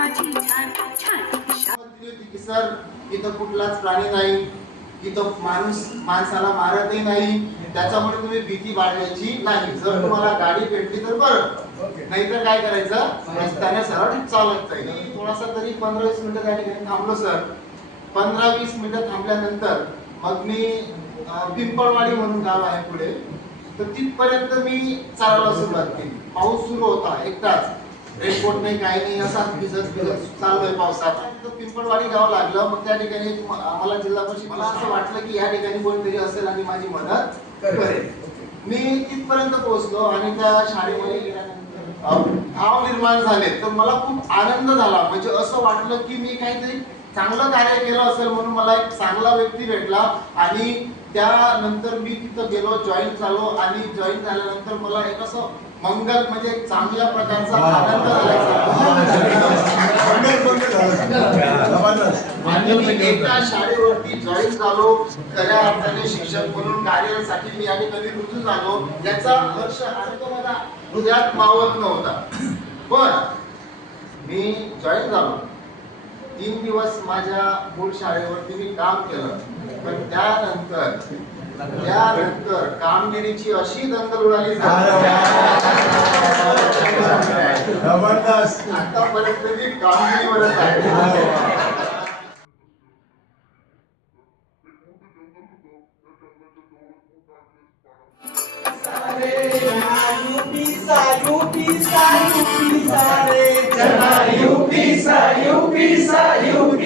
माझी छान छान की सर इथं कुठलाच प्राणी नाही, इथं माणसाला मारतही नाही, त्याच्यामुळे तुम्ही भीती बाळगायची नाही. जर तुम्हाला गाडी भेटली तर बरं, नाहीतर काय करायचं, रस्त्याने सरळ चालत जाईल. थोडासा तरी 15-20 मिनिटं त्या ठिकाणी थांबलो सर. 15-20 मिनिटं थांबल्यानंतर मग मी पिंपळवाडी म्हणून गाव आहे पुढे, तर तिथपर्यंत मी चालायला सुरुवात केली. पाऊस सुरू होता, एक तास रेनकोट नाही, काही नाही, असाच भिजत चाललोय पावसात. पिंपळवाडी गाव लागलं. मग त्या ठिकाणी आम्हाला जिल्हा परिषद, मला असं वाटलं की या ठिकाणी कोणतरी असेल आणि माझी मदत करेल. मी तिथपर्यंत पोहोचलो आणि त्या शाळेमध्ये गेल्यानंतर भाव निर्माण झाले. तर मला खूप आनंद झाला. म्हणजे असं वाटलं की मी काहीतरी चांगलं कार्य केलं असेल, म्हणून मला एक चांगला व्यक्ती भेटला. आणि त्यानंतर मी तिथं गेलो, जॉईन झालो. आणि जॉईन झाल्यानंतर मला एक असं मंगल, म्हणजे एक चांगल्या प्रकारचा आनंद आणि मी एका शाळेवरती जॉईन झालो. खऱ्या अर्थाने शिक्षक म्हणून कार्यासाठी मी या ठिकाणी रुजू झालो. याचा हर्ष आनंद मला हृदयात मावत नव्हता. पण मी जॉईन झालो. 3 दिवस माझ्या मूळ शाळेवरती मी काम केलं. पण त्यानंतर कामगिरीची अशी दंगल उडाली. आतापर्यंत मी कामगिरीवरच आहे. UP